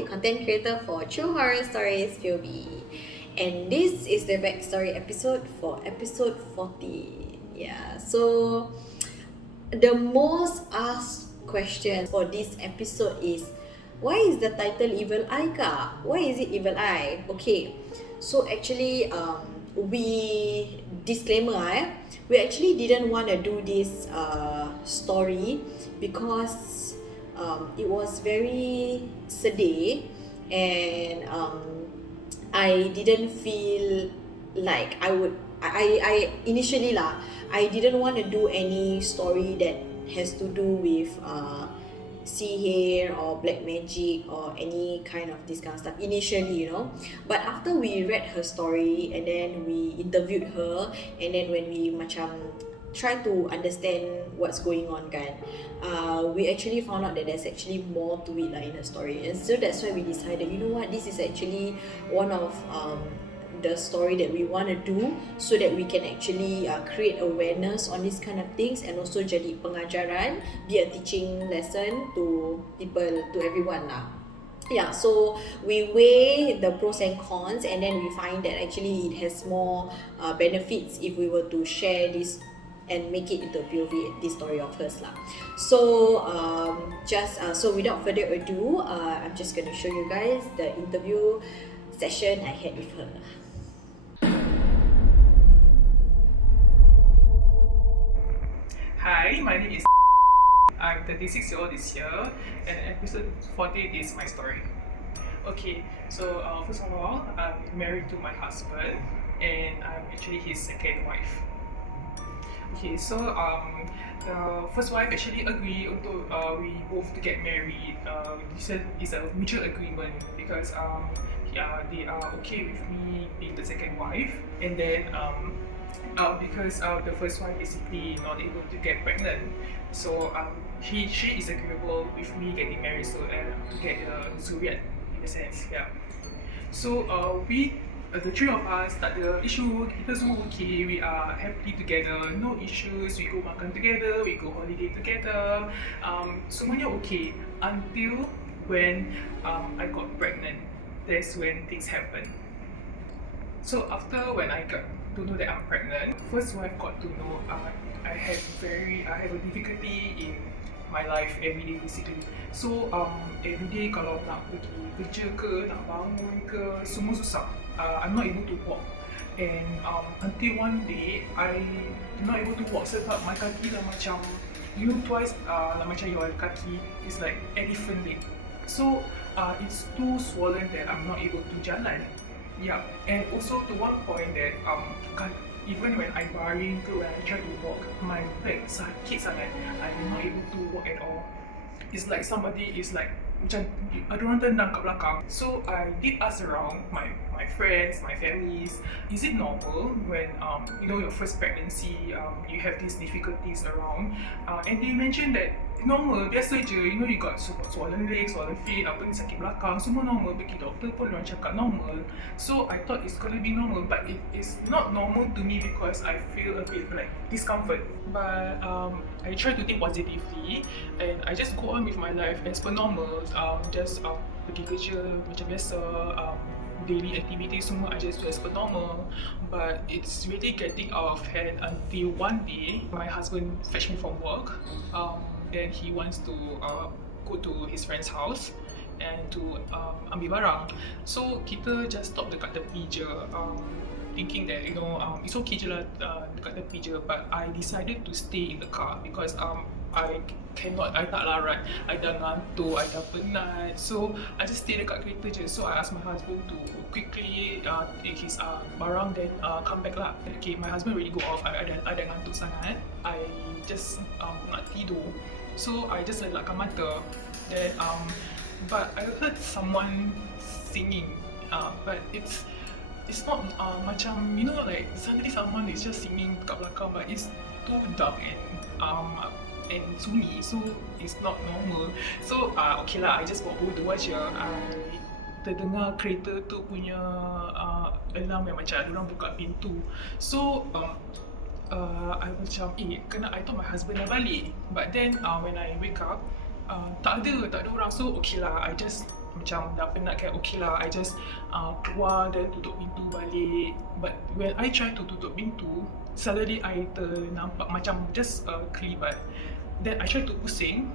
the content creator for True Horror Stories POV. And this is the backstory episode for episode 40. Yeah, so the most asked question for this episode is, why is the title Evil Eye ka? Why is it Evil Eye? Okay, so actually we disclaimer we actually didn't want to do this story because it was very sedih, and I didn't feel like I initially lah, I didn't want to do any story that has to do with sihir or black magic or any kind of this kind of stuff initially, but after we read her story and then we interviewed her, and then when we macam try to understand what's going on kan, we actually found out that there's actually more to it in her story, and so that's why we decided, you know what, this is actually one of the story that we want to do, so that we can actually create awareness on these kind of things, and also jadi pengajaran, be a teaching lesson to people, to everyone lah. Yeah, so we weigh the pros and cons, and then we find that actually it has more benefits if we were to share this and make it into a POV, this story of hers lah. So so without further ado, I'm just gonna show you guys the interview session I had with her. Hi, my name is I'm 36-year-old this year, and episode 40 is my story. Okay, so first of all, I'm married to my husband, and I'm actually his second wife. Okay, so the first wife actually agreed untuk we both to get married. This is a mutual agreement because they are okay with me being the second wife, and then because the first wife basically not able to get pregnant, so she is agreeable with me getting married, so to get zuriat in a sense, yeah. So the three of us tak ada issue, kita semua okay, we are happy together, no issues, we go makan together, we go holiday together, semuanya okay until when I got pregnant. That's when things happen. So after when I got to know that I'm pregnant, first wife got to know I have a difficulty in my life every day basically. So every day kalau nak pergi kerja ke, nak bangun ke, semua susah. I'm not able to walk, and until one day I'm not able to walk sebab my kaki dah macam, twice like macam your kaki is like elephant leg. So it's too swollen that I'm not able to jalan. Yeah, and also to one point that even when I baring ke, when I try to walk, my back sakit sangat. I'm not able to walk at all. It's like somebody is like macam ada orang tendang kat belakang. So I did ask around my friends, my families, is it normal when your first pregnancy, you have these difficulties around, and they mentioned that normal, biasa je, you got swollen legs, swollen feet, apa ni, sakit belakang, semua normal. Pergi doktor pun orang cakap normal. So I thought it's gonna be normal, but it is not normal to me because I feel a bit like discomfort. But I try to think positively, and I just go on with my life as per normal. Just pergi kerja macam biasa, daily activities semua I just do as per normal. But it's really getting out of hand until one day my husband fetched me from work. Then he wants to go to his friend's house and to ambil barang. So kita just stop dekat tepi je, thinking that it's okay je lah, dekat tepi je. But I decided to stay in the car because I tak larat, I dah ngantuk, I dah penat. So I just stay dekat kereta je. So I asked my husband to quickly take his barang, then come back lah. Okay, my husband already go off, I dah ngantuk sangat. I just nak tidur. So I just elakkan mata. Then but I heard someone singing, but it's not macam, like suddenly someone is just singing kat belakang, but it's too dark and sunyi, so it's not normal. So okay lah, I just buat bodoh je. I terdengar kereta tu punya alarm yang macam ada orang buka pintu. So I macam I thought my husband dah balik. But then when I wake up, tak ada orang. So okay lah, I just macam dah penat kan, okay lah, I just keluar dan tutup pintu balik. But when I try to tutup pintu, suddenly I ternampak macam just kelibat. Then I try to pusing,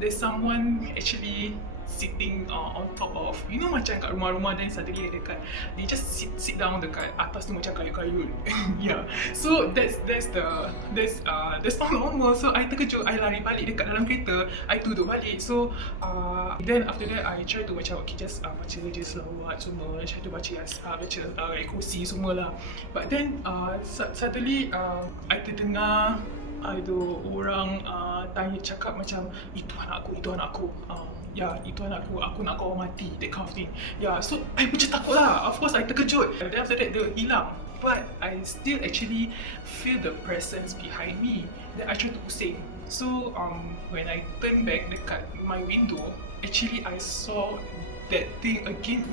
there's someone actually sitting on top of, you know macam kat rumah-rumah, then suddenly dekat, they just sit down dekat atas tu macam kayut-kayut. Yeah, so that's not normal. So I terkejut, I lari balik dekat dalam kereta, I tutup balik. So then after that I try to macam okay, just baca je selawat semua, try to baca kursi semua lah. But then suddenly I terdengar ada orang tanya, cakap macam itu anakku, ya, itu anakku, aku nak kau mati, that kind of thing. Yeah, so I macam takut lah, of course I terkejut. Then after that dia hilang, but I still actually feel the presence behind me. Then I try to pusing. So when I turn back dekat my window, actually I saw that thing again,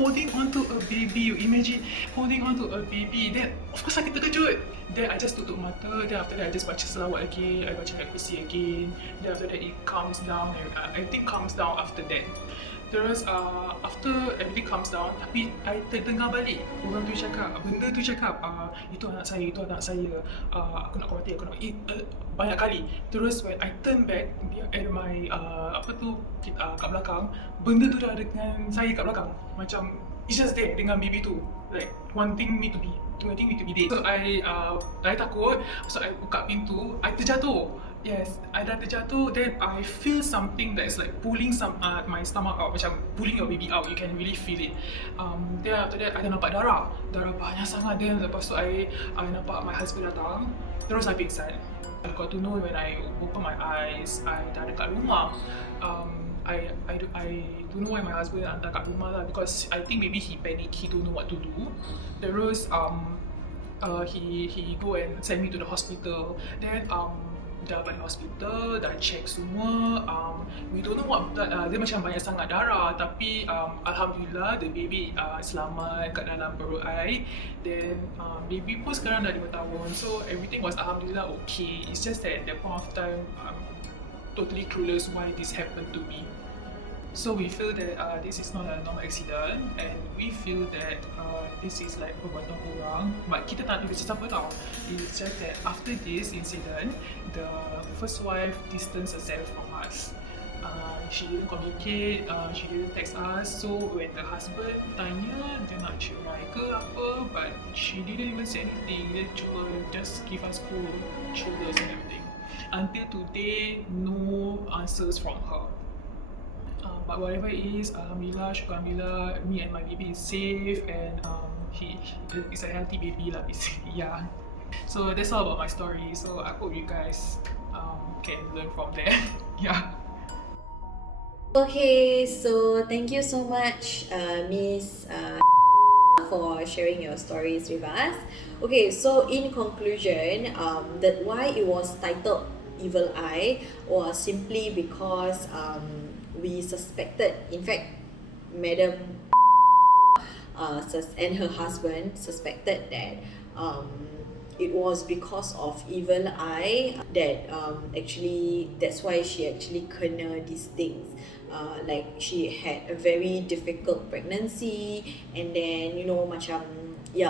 holding onto a baby. You imagine holding onto a baby. Then of course I terkejut. Then I just tutup mata. Then after that I just baca selawat again, I baca ayat kursi again. Then after that it calms down. I think calms down after that. Terus after everything calms down, tapi I terdengar balik orang tu cakap, benda tu cakap, itu anak saya, aku nak kau mati, banyak kali. Terus when I turn back at my kat belakang, benda tu dah dengan saya kat belakang. Macam it's just there dengan baby tu, like wanting me to be dead. So I takut, so I buka pintu, I terjatuh. Yes, I dah terjatuh. Then I feel something that's like pulling my stomach out, macam pulling your baby out. You can really feel it. Then after that, I dah nampak darah banyak sangat. Then lepas tu I nampak my husband datang. Terus I pingsan. I got to know when I open my eyes, I dah dekat rumah. I don't know why my husband hantar kat rumah lah, because I think maybe he panic, he don't know what to do. Terus he go and send me to the hospital. Then dah balik hospital, dah check semua, we don't know what blood, dia macam banyak sangat darah, tapi Alhamdulillah the baby selamat kat dalam perut I. Then baby pun sekarang dah 5 tahun, so everything was Alhamdulillah okay. It's just that at that point of time, totally clueless why this happened to me. So we feel that this is not a normal accident, and we feel that this is like perbuatan orang. But kita tak ada siapa tahu. It's just that after this incident, the first wife distanced herself from us. She didn't communicate, she didn't text us. So when the husband tanya dia nak cerai ke apa, but she didn't even say anything. Dia cuma just give us cold shoulders and everything. Until today, no answers from her. But whatever it is, Alhamdulillah, syukur Alhamdulillah, me and my baby is safe, and it's a healthy baby lah, basically. Yeah. So that's all about my story. So I hope you guys can learn from there. Yeah. Okay, so thank you so much, Miss for sharing your stories with us. Okay, so in conclusion, that why it was titled Evil Eye was simply because we suspected, in fact, Madam and her husband suspected that it was because of evil eye that actually that's why she actually kena these things. Like she had a very difficult pregnancy, and then macam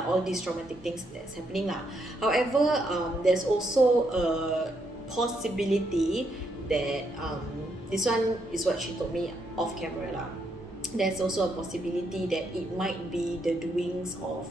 all these traumatic things that's happening lah. However, there's also a possibility that this one is what she told me off camera lah. There's also a possibility that it might be the doings of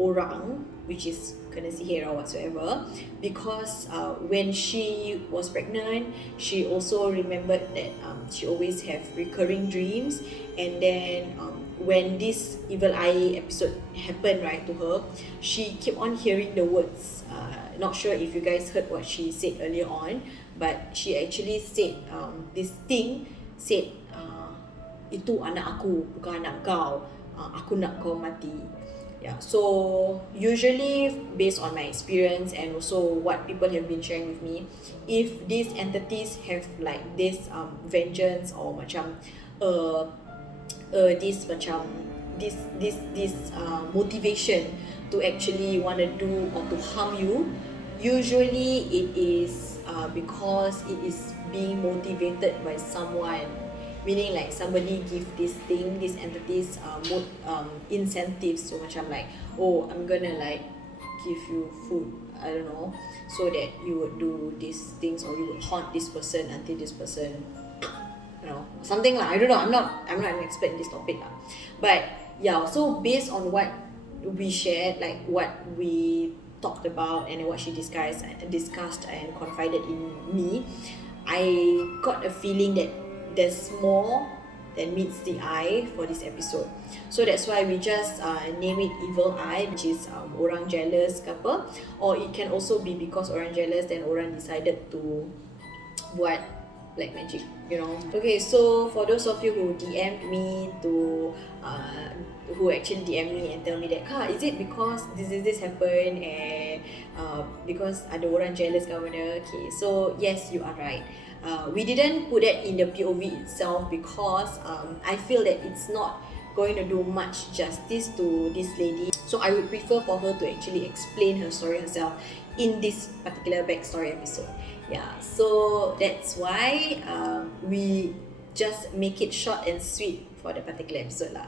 orang, which is kena sihir or whatsoever, because when she was pregnant, she also remembered that she always have recurring dreams, and then when this evil eye episode happened right to her, she kept on hearing the words. Not sure if you guys heard what she said earlier on, but she actually said this thing said, itu anak aku, bukan anak kau, aku nak kau mati. Yeah, so usually based on my experience and also what people have been sharing with me, if these entities have like this vengeance or macam this motivation to actually want to do or to harm you, usually it is because it is being motivated by someone meaning like somebody give this thing, these entities incentives. So macam like, oh, I'm gonna like give you food, I don't know, so that you would do these things, or you would haunt this person until this person, you know, something like, I don't know, I'm not an expert in this topic lah. But yeah, so based on what we shared, like what we talked about and what she discussed and confided in me, I got a feeling that there's more than meets the eye for this episode. So that's why we just name it Evil Eye, which is orang jealous ke apa, or it can also be because orang jealous then orang decided to buat black magic, you know. Okay, so for those of you who DM'd me to who actually DM me and tell me that, Kak, is it because this happened and because ada orang jealous ke mana? Okay, so yes, you are right. We didn't put that in the POV itself because I feel that it's not going to do much justice to this lady. So I would prefer for her to actually explain her story herself in this particular backstory episode. Yeah, so that's why we just make it short and sweet for the particular episode lah.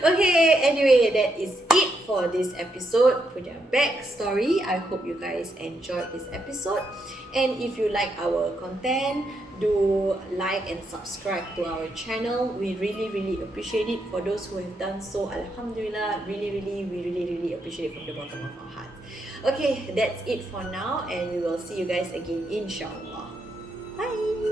Okay, anyway, that is it for this episode punya backstory. I hope you guys enjoyed this episode, and if you like our content, do like and subscribe to our channel. We really appreciate it. For those who have done so, alhamdulillah, we really appreciate it from the bottom of our hearts. Okay, that's it for now, and we will see you guys again, inshallah. Bye.